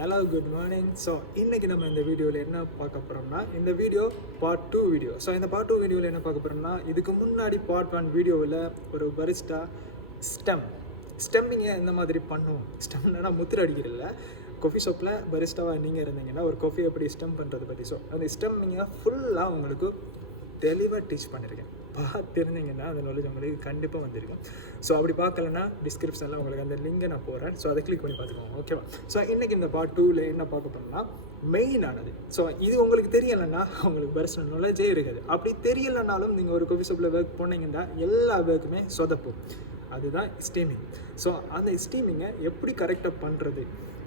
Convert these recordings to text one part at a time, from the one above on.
Hello good morning. So இன்றைக்கி நம்ம இந்த வீடியோவில் என்ன பார்க்க போகிறோம்னா, இந்த வீடியோ பார்ட் 2 வீடியோ. ஸோ இந்த பார்ட் 2 வீடியோவில் என்ன பார்க்க போகிறோம்னா, இதுக்கு முன்னாடி பார்ட் 1 வீடியோவில் ஒரு பரிஸ்டா ஸ்டெம்மிங்கை எந்த மாதிரி பண்ணுவோம். ஸ்டெம்னா முத்திர அடிக்கிறதில்ல, காஃபி ஷாப்பில் பரிஸ்டாவாக நீங்கள் இருந்தீங்கன்னா ஒரு காஃபி எப்படி ஸ்டெம் பண்ணுறது பற்றி. ஸோ அந்த ஸ்டெம்மிங்கை ஃபுல்லாக உங்களுக்கு தெளிவாக டீச் பண்ணியிருக்கேன். பார்த்துருந்தீங்கன்னா அந்த நாலேஜ் உங்களுக்கு கண்டிப்பாக வந்திருக்கும். ஸோ அப்படி பார்க்கலன்னா டிஸ்கிரிப்ஷனில் உங்களுக்கு அந்த லிங்கை நான் போகிறேன். ஸோ அதை கிளிக் பண்ணி பார்த்துக்கோங்க, ஓகேவா? ஸோ இன்றைக்கி இந்த பார்ட் 2வில் என்ன பார்க்க போகிறோம்னா, மெயினானது. ஸோ இது உங்களுக்கு தெரியலைன்னா உங்களுக்கு பர்சனல் நாலேஜே இருக்காது. அப்படி தெரியலைனாலும் நீங்கள் ஒரு காஃபி ஷாப்பில் ஒர்க் போனீங்கன்னா எல்லா ஒர்க்குமே சொதப்பும். அதுதான் ஸ்டீமிங். ஸோ அந்த ஸ்டீமிங்கை எப்படி கரெக்டாக பண்ணுறது,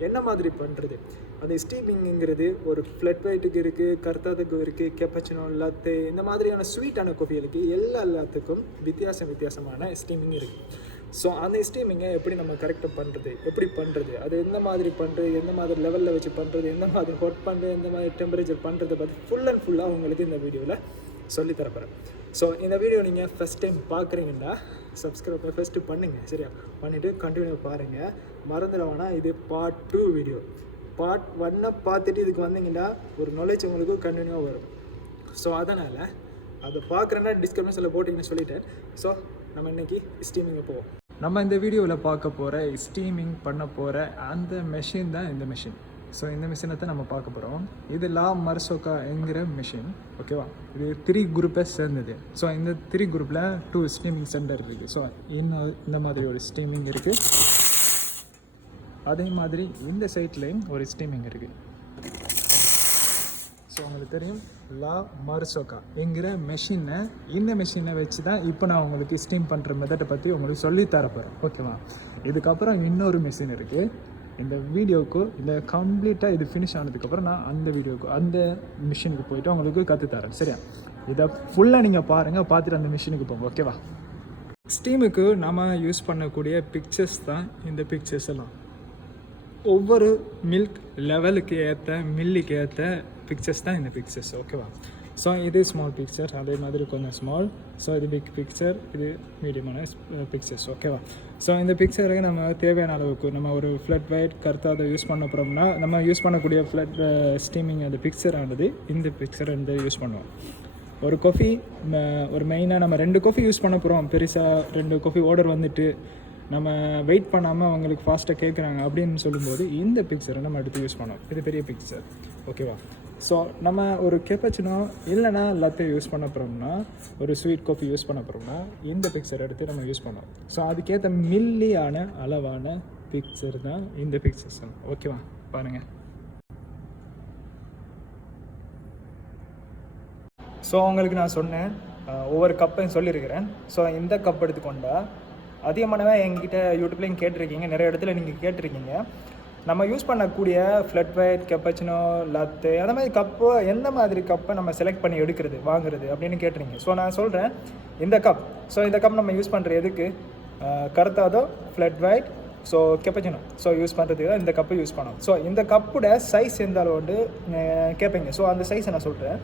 என்ன மாதிரி பண்ணுறது. அந்த ஸ்டீமிங்கிறது ஒரு ஃப்ளட் ஒயிட்டுக்கு இருக்குது, கர்த்தாதுக்கு இருக்குது, கேப்பச்சினோ, லத்தே, இந்த மாதிரியான ஸ்வீட்டான காஃபிகளுக்கு எல்லாத்துக்கும் வித்தியாசமான ஸ்டீமிங் இருக்குது. ஸோ அந்த ஸ்டீமிங்கை எப்படி நம்ம கரெக்டாக பண்ணுறது, எப்படி பண்ணுறது, அது எந்த மாதிரி பண்ணுறது, எந்த மாதிரி லெவலில் வச்சு பண்ணுறது, எந்த மாதிரி ஹாட் பண்ணுறது, எந்த மாதிரி டெம்பரேச்சர் பண்ணுறதை பற்றி ஃபுல்லாக உங்களுக்கு இந்த வீடியோவில் சொல்லித்தரப்போகிறேன். ஸோ இந்த வீடியோ நீங்கள் ஃபஸ்ட் டைம் பார்க்குறீங்கன்னா சப்ஸ்கிரைப் ஃபஸ்ட்டு பண்ணுங்கள், சரியா? பண்ணிவிட்டு கண்டினியூ பாருங்கள். மறந்துட வேணாம், இது பார்ட் 2 வீடியோ. பார்ட் 1 பார்த்துட்டு இதுக்கு வந்தீங்கன்னா ஒரு நாலேஜ் உங்களுக்கு கண்டினியூவாக வரும். ஸோ அதனால் அதை பார்க்குறேன்னா டிஸ்கிரிப்ஷனில் போட்டிங்கன்னு சொல்லிட்டேன். ஸோ நம்ம இன்றைக்கி ஸ்டீமிங்கை போவோம். நம்ம இந்த வீடியோவில் பார்க்க போகிற ஸ்டீமிங் பண்ண போகிற அந்த மெஷின் தான் இந்த மெஷின். ஸோ இந்த மிஷினை தான் நம்ம பார்க்க போகிறோம். இது லா மர்சோக்காங்கிற மிஷின், ஓகேவா? இது 3 குரூப்பை சேர்ந்தது. ஸோ இந்த 3 குரூப்பில் 2 ஸ்டீமிங் சென்டர் இருக்குது. ஸோ இந்த மாதிரி ஒரு ஸ்டீமிங் இருக்குது, அதே மாதிரி இந்த சைட்லேயும் ஒரு ஸ்டீமிங் இருக்குது. ஸோ உங்களுக்கு தெரியும் லா மர்சோக்காங்கிற மெஷினை, இந்த மெஷினை வச்சு தான் இப்போ நான் உங்களுக்கு ஸ்டீம் பண்ணுற மெத்தடை பற்றி உங்களுக்கு சொல்லி தரப்போகிறேன், ஓகேவா? இதுக்கப்புறம் இன்னொரு மெஷின் இருக்குது. இந்த வீடியோவுக்கு இந்த கம்ப்ளீட்டாக இது ஃபினிஷ் ஆனதுக்கப்புறம் நான் அந்த மிஷினுக்கு போய்ட்டு உங்களுக்கு கற்றுத்தரேன், சரியா? இதை ஃபுல்லாக நீங்கள் பாருங்கள், பார்த்துட்டு அந்த மிஷினுக்கு போங்க, ஓகேவா? ஸ்டீமுக்கு நம்ம யூஸ் பண்ணக்கூடிய பிக்சர்ஸ் தான் இந்த பிக்சர்ஸ் எல்லாம். ஒவ்வொரு மில்க் லெவலுக்கு ஏற்ற மில்லிக்கு ஏற்ற பிக்சர்ஸ் தான் இந்த பிக்சர்ஸ், ஓகேவா? ஸோ இது ஸ்மால் பிக்சர், அதே மாதிரி கொஞ்சம் ஸ்மால். ஸோ இது பிக் பிக்சர், இது மீடியமான பிக்சர்ஸ், ஓகேவா? ஸோ இந்த பிக்சரை நம்ம தேவையான அளவுக்கு நம்ம ஒரு ஃப்ளட் ஒயிட் கருத்தை யூஸ் பண்ண போகிறோம்னா நம்ம யூஸ் பண்ணக்கூடிய ஃப்ளட் ஸ்டீமிங் அந்த பிக்சர் ஆனது இந்த பிக்சரை யூஸ் பண்ணுவோம். ஒரு காஃபி ஒரு மெயினாக நம்ம 2 காஃபி யூஸ் பண்ண போகிறோம். பெருசாக 2 காஃபி ஆர்டர் வந்துட்டு நம்ம வெயிட் பண்ணாமல் அவங்களுக்கு ஃபாஸ்ட்டாக கேட்குறாங்க அப்படின்னு சொல்லும்போது இந்த பிக்சரை நம்ம எடுத்து யூஸ் பண்ணோம். இது பெரிய பிக்சர், ஓகேவா? ஸோ நம்ம ஒரு கேப்பச்சினோ இல்லைனா லத்தே யூஸ் பண்ண போகிறோம்னா, ஒரு ஸ்வீட் காஃபி யூஸ் பண்ண போகிறோம்னா இந்த பிக்சர் எடுத்து நம்ம யூஸ் பண்ணோம். ஸோ அதுக்கேற்ற மில்லியான அளவான பிக்சர் தான் இந்த பிக்சர்ஸ், ஓகேவா? பாருங்கள். ஸோ உங்களுக்கு நான் சொன்னேன், ஒவ்வொரு கப்பையும் சொல்லியிருக்கிறேன். ஸோ இந்த கப் எடுத்துக்கொண்டா அதிகமானவே எங்கிட்ட யூடியூப்லேயும் கேட்டிருக்கீங்க, நிறைய இடத்துல நீங்கள் கேட்டிருக்கீங்க. நம்ம யூஸ் பண்ணக்கூடிய ஃப்ளட் ஒயிட், கேப்பச்சினோ, லத்தே, அந்த மாதிரி கப்பு எந்த மாதிரி கப்பை நம்ம செலக்ட் பண்ணி வாங்குறது அப்படின்னு கேட்டிருக்கீங்க. ஸோ நான் சொல்கிறேன், இந்த கப். ஸோ இந்த கப் நம்ம யூஸ் பண்ணுற எதுக்கு? கருத்தாதோ, flat white, so cappuccino, so use பண்ணுறதுக்கு தான் இந்த கப்பு யூஸ் பண்ணோம். ஸோ இந்த கப்போட சைஸ் எந்த அளவுண்டு கேட்பீங்க. ஸோ அந்த சைஸை நான் சொல்கிறேன்.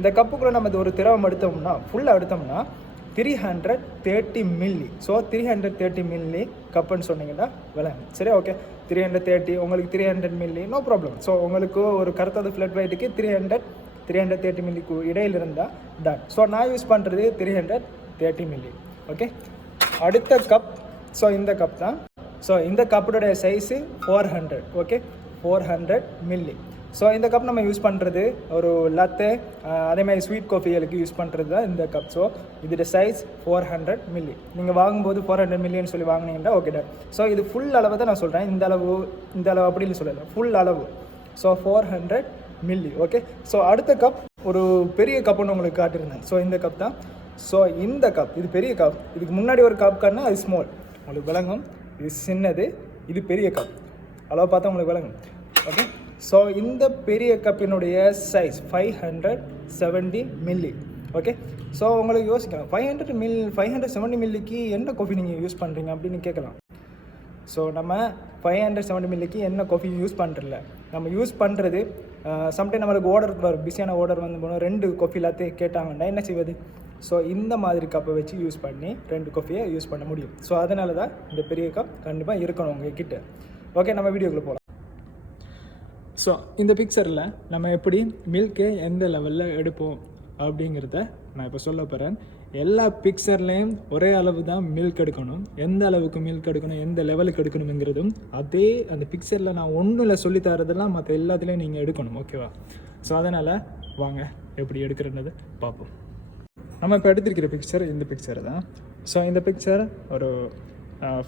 இந்த கப்புக்குள்ளே நம்ம இது ஒரு திரவம் எடுத்தோம்னா, ஃபுல்லாக எடுத்தோம்னா 330 மில்லி. ஸோ 330 மில்லி கப்புன்னு சொன்னீங்கன்னா விளங்கு, சரி? ஓகே, 330 உங்களுக்கு 300 மில்லி, நோ ப்ராப்ளம். ஸோ உங்களுக்கு ஒரு கருத்தாத ஃப்ளட் ஒயிட்டுக்கு 330 மில்லிக்கு இடையில் இருந்தால் டன். ஸோ நான் யூஸ் பண்ணுறது 330 மில்லி, ஓகே? அடுத்த கப், ஸோ இந்த கப் தான். ஸோ இந்த கப்போடைய சைஸு 400, ஓகே? 400 மில்லி. ஸோ இந்த கப் நம்ம யூஸ் பண்ணுறது ஒரு லத்தே, அதேமாதிரி ஸ்வீட் காஃபிகளுக்கு யூஸ் பண்ணுறது தான் இந்த கப். ஸோ இதோட சைஸ் 400 மில்லி. நீங்கள் வாங்கும்போது 400 மில்லின்னு சொல்லி வாங்கினீங்கன்னா ஓகே டன். ஸோ இது ஃபுல் அளவு தான் நான் சொல்கிறேன், இந்த அளவு அப்படின்னு சொல்லலை, ஃபுல் அளவு. So 400 milli, okay? ஸோ அடுத்த கப் ஒரு பெரிய கப்புன்னு உங்களுக்கு காட்டியிருந்தேன். ஸோ இந்த கப் தான். ஸோ இந்த கப் இது பெரிய கப். இதுக்கு முன்னாடி ஒரு கப் காட்டினா அது ஸ்மால், உங்களுக்கு விளங்கும். இது சின்னது, இது பெரிய கப். அளவு பார்த்தா உங்களுக்கு விளங்கும், ஓகே? ஸோ இந்த பெரிய கப்பினுடைய சைஸ் 570 மில்லி, ஓகே? ஸோ உங்களுக்கு யோசிக்கலாம், 570 மில்லிக்கு என்ன காஃபி நீங்கள் யூஸ் பண்ணுறீங்க அப்படின்னு கேட்கலாம். ஸோ நம்ம 570 மில்லிக்கு என்ன காஃபி யூஸ் பண்ணுறல, நம்ம யூஸ் பண்ணுறது சம்டைம் நம்மளுக்கு ஆர்டர் வரும், பிஸியான ஆர்டர் வந்து போனால் 2 காஃபி எல்லாத்தையும் கேட்டாங்கன்னா என்ன செய்வது? ஸோ இந்த மாதிரி கப்பை வச்சு யூஸ் பண்ணி 2 காஃபியை யூஸ் பண்ண முடியும். ஸோ அதனால தான் இந்த பெரிய கப் கண்டிப்பாக இருக்கணும் உங்கள் கிட்ட, ஓகே? நம்ம வீடியோக்குள்ளே போகலாம். ஸோ இந்த பிக்சரில் நம்ம எப்படி மில்க்கு எந்த லெவலில் எடுப்போம் அப்படிங்கிறத நான் இப்போ சொல்ல போகிறேன். எல்லா பிக்சர்லேயும் ஒரே அளவு தான் மில்க் எடுக்கணும். எந்த அளவுக்கு மில்க் எடுக்கணும், எந்த லெவலுக்கு எடுக்கணுங்கிறதும் அதே அந்த பிக்சரில் நான் ஒன்றில் சொல்லி தரதெல்லாம் மற்ற எல்லாத்துலேயும் நீங்கள் எடுக்கணும். ஓகேவா? ஸோ அதனால் வாங்க எப்படி எடுக்கிறன்றது பார்ப்போம். நம்ம இப்போ எடுத்திருக்கிற பிக்சர் இந்த பிக்சர் தான். ஸோ இந்த பிக்சர் ஒரு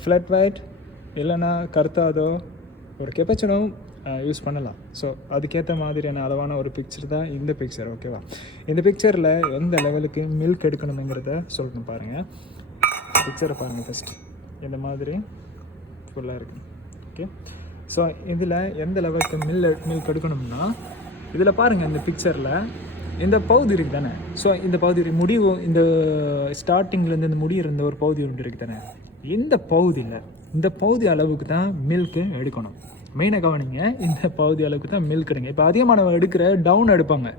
ஃப்ளட் ஒயிட் இல்லைன்னா கருத்தாதோ ஒரு கெப்பச்சினோ யூஸ் பண்ணலாம். ஸோ அதுக்கேற்ற மாதிரியான அளவான ஒரு பிக்சர் தான் இந்த பிக்சர். ஓகேவா? இந்த பிக்சரில் எந்த லெவலுக்கு மில்க் எடுக்கணுங்கிறத சொல்லணும். பாருங்கள், பிக்சரை பாருங்கள். ஃபஸ்ட்டு இந்த மாதிரி ஃபுல்லாக இருக்குது. ஓகே, ஸோ இதில் எந்த லெவலுக்கு மில்க் எடுக்கணும்னா இதில் பாருங்கள், இந்த பிக்சரில் இந்த பகுதி இருக்குது தானே. ஸோ இந்த பகுதி முடிவு, இந்த ஸ்டார்டிங்லேருந்து இந்த முடி இருந்த ஒரு பகுதி ஒன்று இருக்குது தானே. இந்த பகுதி அளவுக்கு தான் மில்க்கு எடுக்கணும். மெயினாக கவனிங்க, இந்த பகுதி அளவுக்கு தான் மில்க் எடுங்க. இப்போ அதிகமானவங்க எடுக்கிற டவுன் எடுப்பாங்க,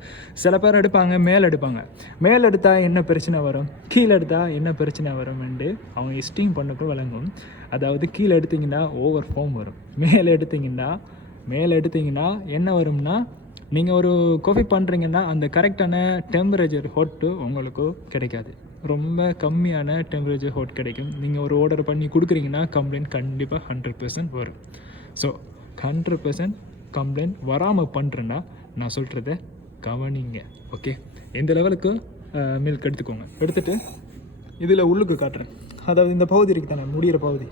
சில பேர் எடுப்பாங்க மேல் எடுப்பாங்க. மேல் எடுத்தால் என்ன பிரச்சனை வரும், கீழே எடுத்தால் என்ன பிரச்சனை வரும்னு அவங்க ஸ்டீம் பண்ணக்கும் விளங்கும். அதாவது கீழே எடுத்திங்கன்னா ஓவர் ஃபோம் வரும், மேலே எடுத்திங்கன்னா என்ன வரும்னா, நீங்கள் ஒரு காஃபி பண்ணுறீங்கன்னா அந்த கரெக்டான டெம்பரேச்சர் ஹாட்டு உங்களுக்கு கிடைக்காது. ரொம்ப கம்மியான டெம்பரேச்சர் ஹாட் கிடைக்கும். நீங்கள் ஒரு ஆர்டர் பண்ணி கொடுக்குறீங்கன்னா கம்ப்ளைண்ட் கண்டிப்பாக 100% வரும். ஸோ 100% கம்ப்ளைண்ட் வராமல் பண்ணுறேன்னா நான் சொல்கிறத கவனிங்க. ஓகே, எந்த லெவலுக்கு மில்க் எடுத்துக்கோங்க. எடுத்துகிட்டு இதில் உள்ளுக்கு காட்டுறேன். அதாவது இந்த பகுதி இருக்குது தானே, முடிகிற பகுதி,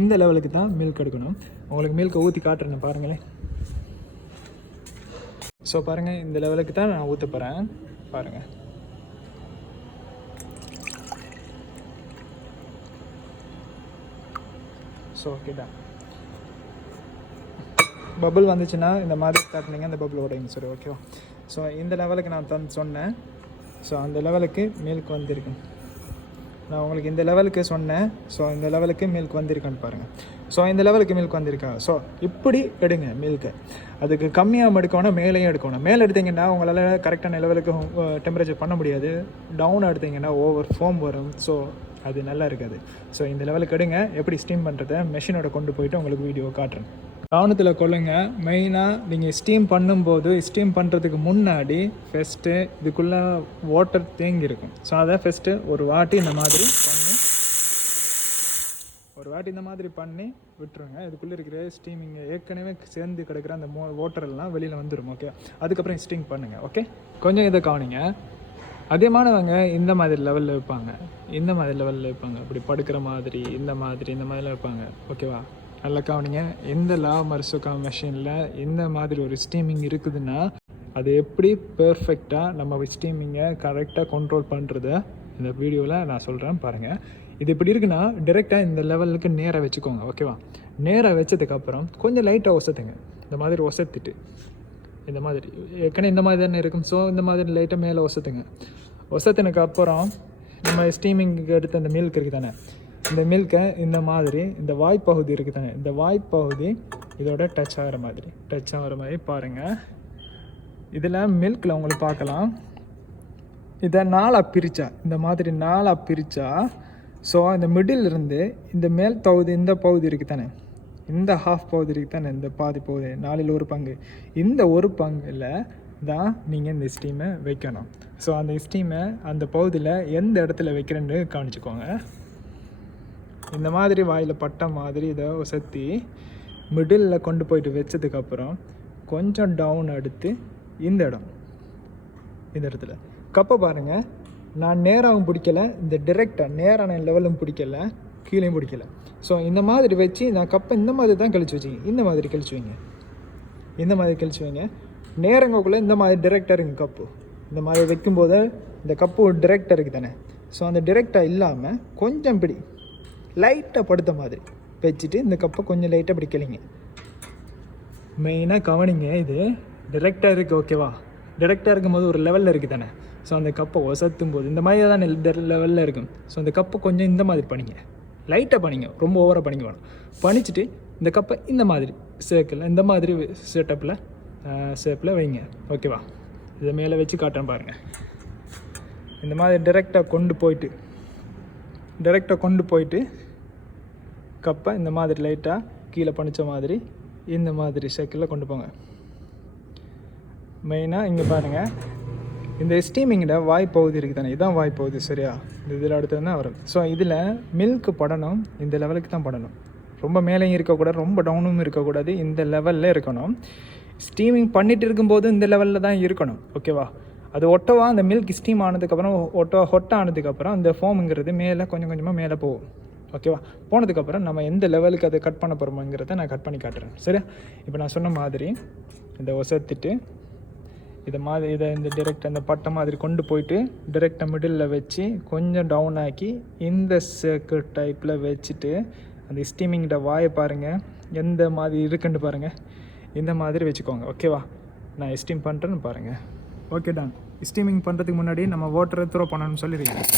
எந்த லெவலுக்கு தான் மில்க் எடுக்கணும். உங்களுக்கு மில்க்கை ஊற்றி காட்டுறேன் பாருங்களேன். ஸோ பாருங்கள், இந்த லெவலுக்கு தான் நான் ஊற்ற போகிறேன். பாருங்கள், ஸோ ஓகேடா. பபுள் வந்துச்சுன்னா இந்த மாதிரி காட்டினீங்க, அந்த பபுள் உடையும். சரி, ஓகேவா? ஸோ இந்த லெவலுக்கு நான் சொன்னேன். ஸோ அந்த லெவலுக்கு மில்க் வந்திருக்கு. நான் உங்களுக்கு இந்த லெவலுக்கு சொன்னேன். ஸோ இந்த லெவலுக்கு மில்க் வந்திருக்கான்னு பாருங்கள். ஸோ இந்த லெவலுக்கு மில்க் வந்திருக்கா. ஸோ இப்படி எடுங்க மில்க்கு. அதுக்கு கம்மியாக எடுக்கணும், மேலேயும் எடுக்கணும். மேலே எடுத்திங்கன்னா உங்களால் கரெக்டான லெவலுக்கு டெம்பரேச்சர் பண்ண முடியாது. டவுன் எடுத்திங்கன்னா ஓவர் ஃபோம் வரும். ஸோ அது நல்லா இருக்காது. ஸோ இந்த லெவலுக்கு எடுங்க. எப்படி ஸ்டீம் பண்ணுறதை மெஷினோட கொண்டு போயிட்டு உங்களுக்கு வீடியோ காட்டுறேன். கவனத்தில் கொள்ளுங்க. மெயினாக நீங்கள் ஸ்டீம் பண்ணும்போது, ஸ்டீம் பண்ணுறதுக்கு முன்னாடி ஃபஸ்ட்டு இதுக்குள்ளே வாட்டர் தேங்கி இருக்கும். ஸோ அதை ஃபஸ்ட்டு ஒரு வாட்டி இந்த மாதிரி பண்ணி விட்டுருங்க. இதுக்குள்ளே இருக்கிற ஸ்டீமிங் ஏற்கனவே சேர்ந்து கிடக்கிற அந்த வாட்டரெல்லாம் வெளியில் வந்துடும். ஓகே, அதுக்கப்புறம் ஸ்டீம் பண்ணுங்கள். ஓகே, கொஞ்சம் இதை கவனிங்க. அதிகமானவங்க இந்த மாதிரி லெவலில் வைப்பாங்க, அப்படி படுக்கிற மாதிரி இந்த மாதிரிலாம் வைப்பாங்க. ஓகேவா? நல்லா கவனிங்க. எந்த லா மர்சுகா மெஷினில் இந்த மாதிரி ஒரு ஸ்டீமிங் இருக்குதுன்னா அது எப்படி பெர்ஃபெக்டாக நம்ம ஸ்டீமிங்கை கரெக்டாக கண்ட்ரோல் பண்ணுறத இந்த வீடியோவில் நான் சொல்கிறேன் பாருங்கள். இது இப்படி இருக்குன்னா டைரெக்டாக இந்த லெவலுக்கு நேராக வச்சுக்கோங்க. ஓகேவா? நேராக வச்சதுக்கப்புறம் கொஞ்சம் லைட்டாக ஒசத்துங்க. இந்த மாதிரி ஒசத்திட்டு இந்த மாதிரி ஏற்கனவே இந்த மாதிரி தானே இருக்கும். ஸோ இந்த மாதிரி லைட்டாக மேலே ஒசத்தினுக்கு அப்புறம் நம்ம ஸ்டீமிங்க்கு எடுத்த அந்த மில்க் இருக்குது தானே, இந்த மில்கை இந்த மாதிரி இந்த வாய்ப்பகுதி இருக்குது தானே, இந்த வாய்ப்பகுதி இதோட டச் ஆகிற மாதிரி பாருங்கள். இதில் மில்கில் உங்களுக்கு பார்க்கலாம், இதை இந்த மாதிரி நாளாக பிரித்தா ஸோ இந்த மிடில் இருந்து இந்த மேல் பகுதி, இந்த பகுதி இருக்குது தானே, இந்த ஹாஃப் பகுதி இருக்குது தானே, இந்த பாதி பகுதி, 4/1 பங்கு, இந்த ஒரு பங்கில் தான் நீங்கள் இந்த ஸ்டீமை வைக்கணும். ஸோ அந்த ஸ்டீமை அந்த பகுதியில் எந்த இடத்துல வைக்கிறேன்னு கவனிச்சுக்கோங்க. இந்த மாதிரி வாயில் பட்ட மாதிரி இதை உசத்தி மிடில் கொண்டு போயிட்டு வச்சதுக்கப்புறம் கொஞ்சம் டவுன் எடுத்து இந்த இடத்துல கப்பை பாருங்கள். நான் நேராகவும் பிடிக்கலை, இந்த டிரெக்டாக நேரான லெவலும் பிடிக்கலை, கீழேயும் பிடிக்கலை. ஸோ இந்த மாதிரி வச்சு நான் கப்பை இந்த மாதிரி தான் கழிச்சு வச்சிங்க. இந்த மாதிரி கழிச்சு வைங்க. நேரங்கக்குள்ளே இந்த மாதிரி டிரெக்டாக இருக்குங்க கப்பு. இந்த மாதிரி வைக்கும்போது இந்த கப்பு டிரெக்டாக இருக்குது தானே. ஸோ அந்த டிரெக்டாக இல்லாமல் கொஞ்சம் பிடி லைட்டாக படுத்த மாதிரி வச்சுட்டு இந்த கப்பை கொஞ்சம் லைட்டாக இப்படி கிளிங்க. மெயினாக கவனிங்க, இது டிரெக்டாக இருக்குது. ஓகேவா? டிரெக்டாக இருக்கும்போது ஒரு லெவலில் இருக்குது தானே. ஸோ அந்த கப்பை ஒசத்தும் போது இந்த மாதிரி தான் லெவலில் இருக்கும். ஸோ அந்த கப்பை கொஞ்சம் இந்த மாதிரி பண்ணிங்க, லைட்டாக பண்ணிங்க, ரொம்ப ஓவராக பண்ணிக்க வேணும். பண்ணிச்சுட்டு இந்த கப்பை இந்த மாதிரி சேர்க்கல, இந்த மாதிரி ஷேப்பில் வைங்க. ஓகேவா? இதை மேலே வச்சு காட்டுறேன் பாருங்கள். இந்த மாதிரி டைரெக்டாக கொண்டு போயிட்டு கப்பை இந்த மாதிரி லைட்டாக கீழே பணித்த மாதிரி இந்த மாதிரி ஷேக்கில் கொண்டு போங்க. மெயினாக இங்கே பாருங்கள், இந்த ஸ்டீமிங்கில் வாய் பகுதி இருக்குது தானே, இதுதான் வாய் பகுதி சரியா, இந்த இதில் அடுத்து தான் வரும். ஸோ இதில் மில்க் படணும், இந்த லெவலுக்கு தான் படணும். ரொம்ப மேலேயும் இருக்கக்கூடாது, ரொம்ப டவுனும் இருக்கக்கூடாது, இந்த லெவலில் இருக்கணும். ஸ்டீமிங் பண்ணிகிட்டு இருக்கும்போது இந்த லெவலில் தான் இருக்கணும். ஓகேவா? அது ஒட்டவா அந்த மில்க் ஸ்டீம் ஆனதுக்கப்புறம் ஹொட் ஆனதுக்கப்புறம் அந்த ஃபோமுங்கிறது மேலே கொஞ்சம் கொஞ்சமாக மேலே போகும். ஓகேவா? போனதுக்கப்புறம் நம்ம எந்த லெவலுக்கு அதை கட் பண்ண போகிறோமோங்கிறத நான் கட் பண்ணி காட்டுறேன். சரியா? இப்போ நான் சொன்ன மாதிரி இந்த ஒசத்திட்டு இதை இந்த டிரெக்ட் அந்த பட்டை மாதிரி கொண்டு போயிட்டு டிரெக்டாக மிடில் வச்சு கொஞ்சம் டவுன் ஆக்கி இந்த சர்க்கிள் டைப்பில் வச்சுட்டு அந்த ஸ்டீமிங்கிட்ட வாயை பாருங்கள் எந்த மாதிரி இருக்குன்னு பாருங்கள், இந்த மாதிரி வச்சுக்கோங்க. ஓகேவா? நான் ஸ்டீம் பண்ணுறேன்னு பாருங்கள். Okay Don. ஸ்டீமிங் பண்ணுறதுக்கு முன்னாடி நம்ம வாட்டரை த்ரோ பண்ணணும்னு சொல்லியிருக்கேன்.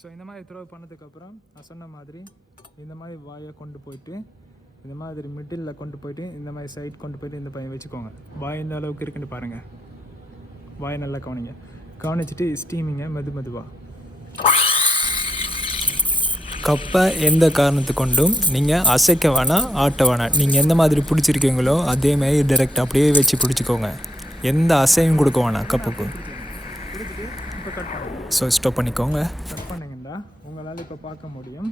ஸோ இந்த மாதிரி த்ரோ பண்ணதுக்கப்புறம் நான் சொன்ன மாதிரி இந்த மாதிரி வாயை கொண்டு போயிட்டு இந்த மாதிரி மிடில் கொண்டு போயிட்டு இந்த மாதிரி சைட் கொண்டு போயிட்டு இந்த பையன் வச்சுக்கோங்க. வாய் இந்த அளவுக்கு இருக்குன்னு பாருங்கள். வாயை நல்லா கவனிச்சிட்டு ஸ்டீமிங்கை மெதுவாக. கப்பை எந்த காரணத்து கொண்டும் நீங்கள் அசைக்க வேணாம், ஆட்ட வேணாம். நீங்கள் எந்த மாதிரி பிடிச்சிருக்கீங்களோ அதேமாதிரி டைரெக்ட் அப்படியே வச்சு பிடிச்சிக்கோங்க. எந்த அசையும் கொடுக்க வேணாம் கப்புக்கு. ஸோ ஸ்டாப் பண்ணிக்கோங்க. கட் பண்ணிங்கன்னா உங்களால் இப்போ பார்க்க முடியும்.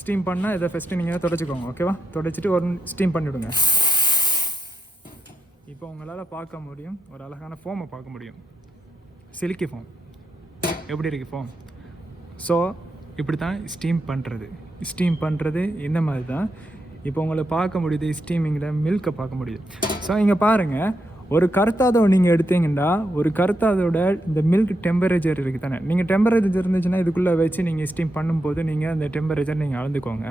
ஸ்டீம் பண்ணால் இதை ஃபஸ்ட்டு நீங்கள் தொடச்சிக்கோங்க. ஓகேவா? தொடச்சிட்டு ஒரு ஸ்டீம் பண்ணிவிடுங்க. இப்போ உங்களால் பார்க்க முடியும், ஒரு அழகான ஃபோமை பார்க்க முடியும். சிலிக்கி ஃபோம் எப்படி இருக்குது ஃபோம். ஸோ இப்படி தான் ஸ்டீம் பண்ணுறது இந்த மாதிரி தான். இப்போ உங்களை பார்க்க முடியுது, ஸ்டீமிங்கில் மில்கை பார்க்க முடியுது. ஸோ இங்கே பாருங்கள், ஒரு கருத்தாதோ நீங்கள் எடுத்தீங்கன்னா ஒரு கருத்தாதோட இந்த மில்க் டெம்பரேச்சர் இருக்குது தானே, நீங்கள் டெம்பரேச்சர் இருந்துச்சுன்னா இதுக்குள்ளே வச்சு நீங்கள் ஸ்டீம் பண்ணும்போது நீங்கள் அந்த டெம்பரேச்சர் நீங்கள் அளந்துக்கோங்க.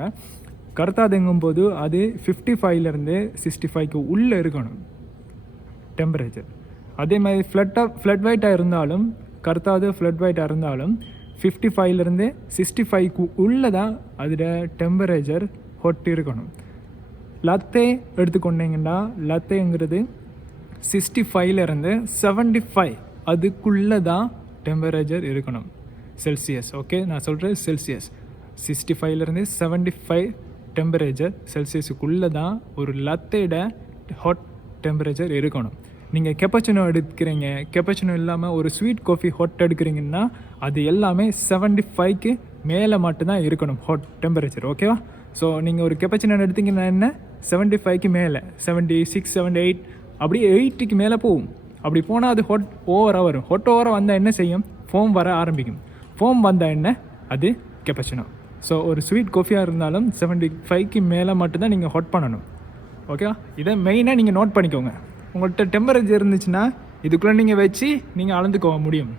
கருத்தாதுங்கும்போது அது 55லேருந்து 65க்கு உள்ளே இருக்கணும் டெம்பரேச்சர். அதே மாதிரி ஃப்ளட் ஒயிட்டாக இருந்தாலும் கருத்தாது ஃப்ளட் ஒயிட்டாக இருந்தாலும் 55லேருந்து 65க்கு உள்ளே தான் அதோட டெம்பரேச்சர் ஹொட் இருக்கணும். லத்தே எடுத்துக்கொண்டீங்கன்னா லத்தேங்கிறது 65லேருந்து 75 அதுக்குள்ளே தான் டெம்பரேச்சர் இருக்கணும் செல்சியஸ். ஓகே, நான் சொல்கிறேன் செல்சியஸ். 65லேருந்து 75 டெம்பரேச்சர் செல்சியஸுக்குள்ளே தான் ஒரு லத்தையோட ஹாட் டெம்பரேச்சர் இருக்கணும். நீங்கள் கெப்பச்சினோ எடுக்கிறீங்க, கெப்பச்சினோ இல்லாமல் ஒரு ஸ்வீட் காஃபி ஹாட் எடுக்கிறீங்கன்னா அது எல்லாமே 75க்கு மேலே மட்டும்தான் இருக்கணும் ஹாட் டெம்பரேச்சர். ஓகேவா? ஸோ நீங்கள் ஒரு கெப்பச்சினோ எடுத்திங்கன்னா என்ன 75க்கு மேலே 76 78 அப்படியே 80க்கு மேலே போகும். அப்படி போனால் அது ஹாட் ஓவராக வரும். ஹாட் ஓவராக வந்தால் என்ன செய்யும், ஃபோம் வர ஆரம்பிக்கும். ஃபோம் வந்தால் என்ன, அது கெப்பச்சினோ. ஸோ ஒரு ஸ்வீட் காஃபியாக இருந்தாலும் 75க்கு மேலே மட்டும்தான் நீங்கள் ஹாட் பண்ணணும். ஓகேவா? இதை மெயினாக நீங்கள் நோட் பண்ணிக்கோங்க. உங்கள்கிட்ட டெம்பரேச்சர் இருந்துச்சுன்னா இதுக்குள்ளே நீங்கள் வச்சு நீங்கள் அளந்துக்க முடியும்.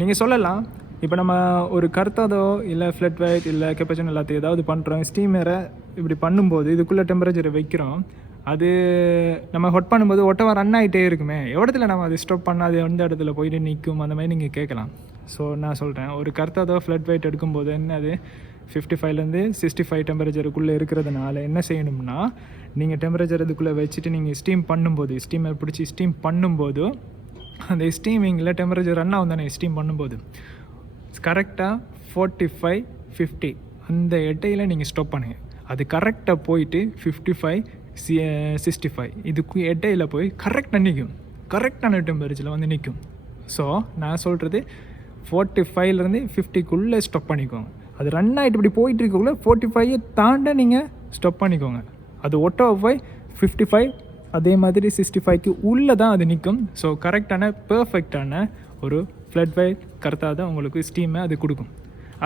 நீங்கள் சொல்லலாம், இப்போ நம்ம ஒரு கருத்தாதோ இல்லை ஃப்ளட் ஒயிட் இல்லை கெப்பச்சினோ எல்லாத்தையும் ஏதாவது பண்ணுறோம், ஸ்டீமரை இப்படி பண்ணும்போது இதுக்குள்ளே டெம்பரேச்சரை வைக்கிறோம், அது நம்ம ஹொட் பண்ணும்போது ஒட்டவா ரன் ஆகிட்டே இருக்குமே, எவ்வளோத்துல நம்ம அது ஸ்டாப் பண்ணால் அது எந்த இடத்துல போயிட்டு நிற்கும், அந்த மாதிரி நீங்கள் கேட்கலாம். ஸோ நான் சொல்கிறேன், ஒரு கருத்தாதோ ஃப்ளட் வெயிட் எடுக்கும்போது என்ன அது 55லேருந்து 65 டெம்பரேச்சருக்குள்ளே இருக்கிறதுனால என்ன செய்யணும்னா, நீங்கள் டெம்பரேச்சர் இதுக்குள்ளே வச்சுட்டு நீங்கள் ஸ்டீம் பண்ணும்போது ஸ்டீமை பிடிச்சி ஸ்டீம் பண்ணும்போது அந்த ஸ்டீமிங்கில் டெம்பரேச்சர் ரன் ஆகும் தானே, ஸ்டீம் பண்ணும்போது கரெக்டாக 45 50 அந்த இடையில் நீங்கள் ஸ்டாப் பண்ணுங்கள். அது கரெக்டாக போயிட்டு 55 65 இதுக்கு இடையில் போய் கரெக்டாக நிற்கும், கரெக்டான டெம்பரேச்சரில் வந்து நிற்கும். ஸோ நான் சொல்கிறது 45லேருந்து 50க்குள்ளே ஸ்டாப் பண்ணிக்கோங்க. அது ரன் ஆகிட்டு இப்படி போயிட்டு இருக்கக்குள்ளே 45 தாண்ட நீங்கள் ஸ்டாப் பண்ணிக்கோங்க. அது ஒட்டோ போய் 55 அதே மாதிரி 65க்கு உள்ளே தான் அது நிற்கும். ஸோ கரெக்டான பர்ஃபெக்டான ஒரு ஃப்ளட் வெயிட் கரெக்டாக தான் உங்களுக்கு ஸ்டீமை அது கொடுக்கும்.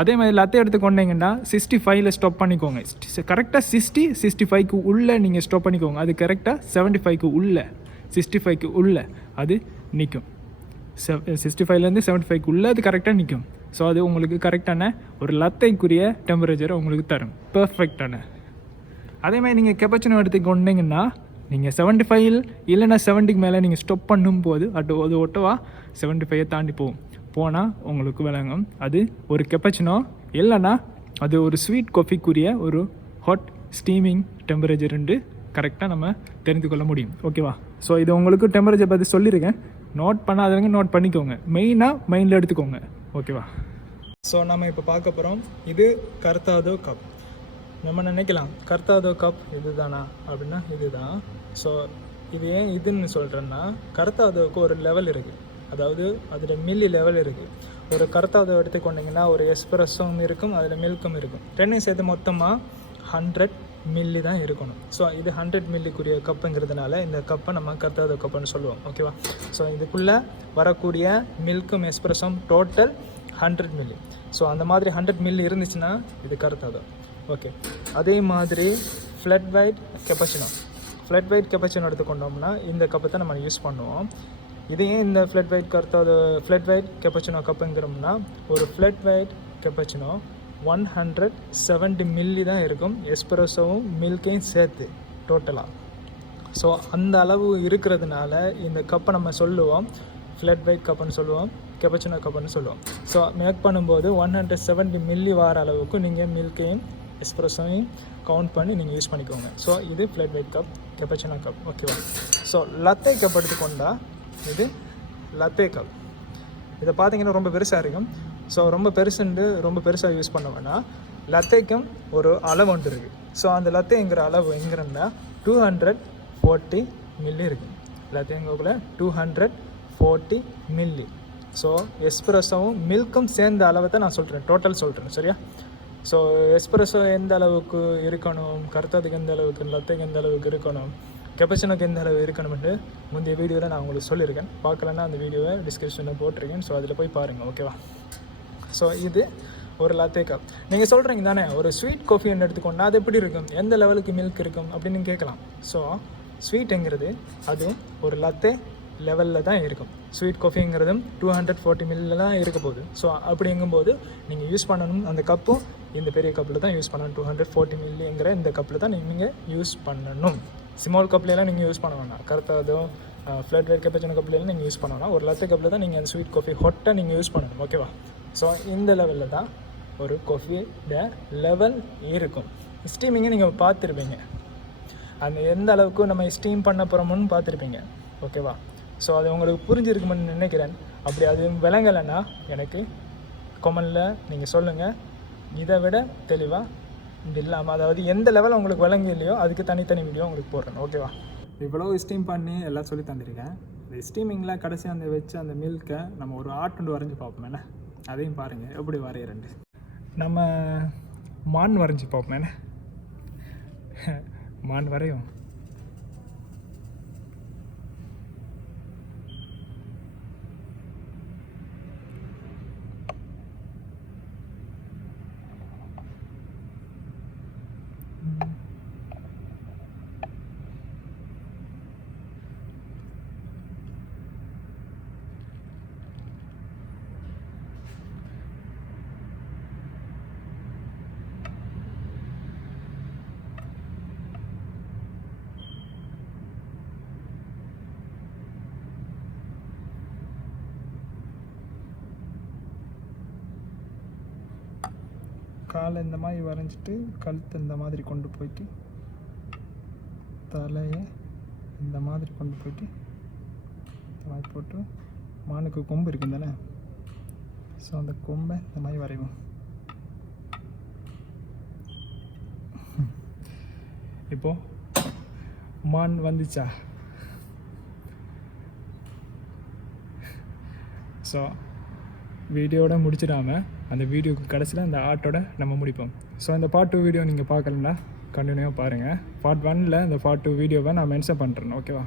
அதே மாதிரி லத்தை எடுத்துக்கொண்டீங்கன்னா 65ல் ஸ்டாப் பண்ணிக்கோங்க. கரெக்டாக 65க்கு உள்ளே நீங்கள் ஸ்டாப் பண்ணிக்கோங்க. அது கரெக்டாக 75க்கு உள்ளே 65க்கு உள்ளே அது நிற்கும். 65லேருந்து 75க்கு உள்ளே அது கரெக்டாக நிற்கும். ஸோ அது உங்களுக்கு கரெக்டான ஒரு லத்தைக்குரிய டெம்பரேச்சரை உங்களுக்கு தரும், பர்ஃபெக்டான. அதே மாதிரி நீங்கள் கெப்பச்சினோ எடுத்துக்கொண்டீங்கன்னா நீங்கள் 75 இல்லைன்னா 70க்கு மேலே நீங்கள் ஸ்டாப் பண்ணும்போது அது ஒட்டவா 75 தாண்டி போனால் உங்களுக்கு விளங்கும் அது ஒரு கெப்பச்சினோ இல்லைன்னா அது ஒரு ஸ்வீட் காஃபிக்குரிய ஒரு ஹாட் ஸ்டீமிங் டெம்பரேச்சருண்டு கரெக்டாக நம்ம தெரிந்து கொள்ள முடியும். ஓகேவா? ஸோ இது உங்களுக்கு டெம்பரேச்சர் பற்றி சொல்லியிருக்கேன். நோட் பண்ணாதவங்க நோட் பண்ணிக்கோங்க, மெயினாக மைண்டில் எடுத்துக்கோங்க. ஓகேவா? ஸோ நம்ம இப்போ பார்க்க போகிறோம், இது கருத்தாதோ கப். நம்ம நினைக்கலாம் கர்த்தாதோ கப் இது தானா அப்படின்னா இதுதான். ஸோ இது ஏன் இதுன்னு சொல்கிறேன்னா, கர்த்தாதோவுக்கு ஒரு லெவல் இருக்குது, அதாவது அதில் மில்லி லெவல் இருக்குது. ஒரு கர்த்தாதோ எடுத்துக்கொண்டிங்கன்னா ஒரு எஸ்பிரஸும் இருக்கும், அதில் மில்க்கும் இருக்கும். ரெண்டையும் சேர்த்து மொத்தமாக 100 மில்லி தான் இருக்கணும். ஸோ இது 100 மில்லிக்குரிய கப்புங்கிறதுனால இந்த கப்பை நம்ம கர்த்தாதோ கப்புன்னு சொல்லுவோம். ஓகேவா? ஸோ இதுக்குள்ளே வரக்கூடிய மில்க்கும் எஸ்பிரஸும் டோட்டல் 100 மில்லி. ஸோ அந்த மாதிரி 100 மில்லி இருந்துச்சுன்னா இது கர்த்தாதோ. ஓகே, அதே மாதிரி ஃப்ளட் ஒயிட் கெப்பச்சினோ எடுத்துக்கொண்டோம்னா இந்த கப்பை தான் நம்ம யூஸ் பண்ணுவோம். இதையே இந்த ஃப்ளட் ஒயிட் கெப்பச்சினோ கப்புங்கிறோம்னா ஒரு ஃப்ளட் ஒயிட் கெப்பச்சினோ 170 மில்லி தான் இருக்கும், எஸ்பிரஸோவும் மில்கையும் சேர்த்து டோட்டலாக. ஸோ அந்த அளவு இருக்கிறதுனால இந்த கப்பை நம்ம சொல்லுவோம் ஃப்ளட் ஒயிட் கப்புன்னு சொல்லுவோம், கெப்பச்சினோ கப்புன்னு சொல்லுவோம். ஸோ மேக் பண்ணும்போது 170 மில்லி வர அளவுக்கு நீங்கள் மில்கையும் எஸ்பிரஸோவையும் கவுண்ட் பண்ணி நீங்கள் யூஸ் பண்ணிக்கோங்க. ஸோ இது ஃப்ளட் ஒயிட் கப், கெப்பச்சினோ கப். ஓகேவா? ஸோ லத்தே கப் எடுத்துக்கொண்டா இது லத்தே கப். இதை பார்த்தீங்கன்னா ரொம்ப பெருசாக இருக்கும். ஸோ ரொம்ப பெருசாக யூஸ் பண்ண வேணாம். லத்தேக்கும் ஒரு அளவு ஒன்று இருக்குது. ஸோ அந்த லத்தேங்கிற அளவு எங்கிறன்னா 240 மில்லி இருக்குது. லத்தேங்கக்குள்ளே 240 மில்லி. ஸோ எஸ்பிரஸோவும் மில்க்கும் சேர்ந்த அளவை தான் நான் சொல்கிறேன், டோட்டல் சொல்கிறேன். சரியா? ஸோ எஸ்பிரஸோ எந்த அளவுக்கு இருக்கணும், கர்த்தாதுக்கு எந்த அளவுக்கு, லத்தேக்கு எந்த அளவுக்கு இருக்கணும், கெப்பச்சினோக்கு எந்த அளவு இருக்கணும்னு முந்தைய வீடியோவில் நான் உங்களுக்கு சொல்லியிருக்கேன். பார்க்கலன்னா அந்த வீடியோவை டிஸ்கிரிப்ஷனில் போட்டிருக்கேன். ஸோ அதில் போய் பாருங்கள். ஓகேவா? ஸோ இது ஒரு லத்தே கப். நீங்கள் சொல்கிறீங்க தானே ஒரு ஸ்வீட் காஃபின்னு எடுத்துக்கொண்டா அது எப்படி இருக்கும், எந்த லெவலுக்கு மில்க் இருக்கும் அப்படின்னு கேட்கலாம். ஸோ ஸ்வீட்டுங்கிறது அது ஒரு லத்தே லெவலில் தான் இருக்கும். ஸ்வீட் காஃபிங்கிறதும் 240 மில்லில் தான் இருக்க போகுது. ஸோ அப்படிங்கும்போது நீங்கள் யூஸ் பண்ணணும் அந்த கப்பும் இந்த பெரிய கப்பில் தான் யூஸ் பண்ணணும். 240 மில்லிங்கிற இந்த கப்பில் தான் நீங்கள் யூஸ் பண்ணணும். ஸ்மால் கப்லாம் நீங்கள் யூஸ் பண்ண வேணாம். கர்த்தாதோ ஃப்ளட் ஒயிட் கெப்பச்சினோ கப்லாம் நீங்கள் யூஸ் பண்ண வேணாம். ஒரு லத்தே கப்பில் தான் நீங்கள் அந்த ஸ்வீட் காஃபி ஹொட்டை நீங்கள் யூஸ் பண்ணணும். ஓகேவா? ஸோ இந்த லெவலில் தான் ஒரு காஃபியோட லெவல் இருக்கும். ஸ்டீமிங்கை நீங்கள் பார்த்துருப்பீங்க, அந்த எந்த அளவுக்கு நம்ம ஸ்டீம் பண்ண போகிறோம்னு பார்த்துருப்பீங்க. ஓகேவா? ஸோ அது உங்களுக்கு புரிஞ்சிருக்குமென்னு நினைக்கிறேன். அப்படி அது விளங்கலைன்னா எனக்கு கமெண்டில் நீங்கள் சொல்லுங்கள். இதை விட தெளிவாக இல்லாமல், அதாவது எந்த லெவலில் உங்களுக்கு விளங்கு இல்லையோ அதுக்கு தனித்தனி வீடியோ உங்களுக்கு போடுறேன். ஓகேவா? இவ்வளோ ஸ்டீம் பண்ணி எல்லாம் சொல்லி தந்திருக்கேன். இந்த ஸ்டீமிங்கில் கடைசி அந்த வச்சு அந்த மில்கை நம்ம ஒரு ஆர்ட் வரைஞ்சி பார்ப்போம். என்ன அதையும் பாருங்கள் எப்படி வரைகிறேன்ட்டு. நம்ம மான் வரைஞ்சி பார்ப்போம். என்ன மான் வரையும். காலை இந்த மாதிரி வரைஞ்சிட்டு கழுத்து இந்த மாதிரி கொண்டு போயிட்டு தலையை இந்த மாதிரி கொண்டு போயிட்டு இந்த மாதிரி போட்டு மானுக்கு கொம்பு இருக்கும் தானே, ஸோ அந்த கொம்பை இந்த மாதிரி வரைவோம். இப்போது மான் வந்துச்சா? ஸோ வீடியோட முடிச்சிடாமல் அந்த வீடியோக்கு கடைசியில் அந்த ஆர்ட்டோட நம்ம முடிப்போம். ஸோ இந்த பார்ட் 2 வீடியோ நீங்கள் பார்க்கலன்னா கண்டினியூவாக பாருங்கள். பார்ட் 1ல் இந்த பார்ட் 2 வீடியோவை நான் மென்ஷன் பண்ணுறேன். ஓகேவா?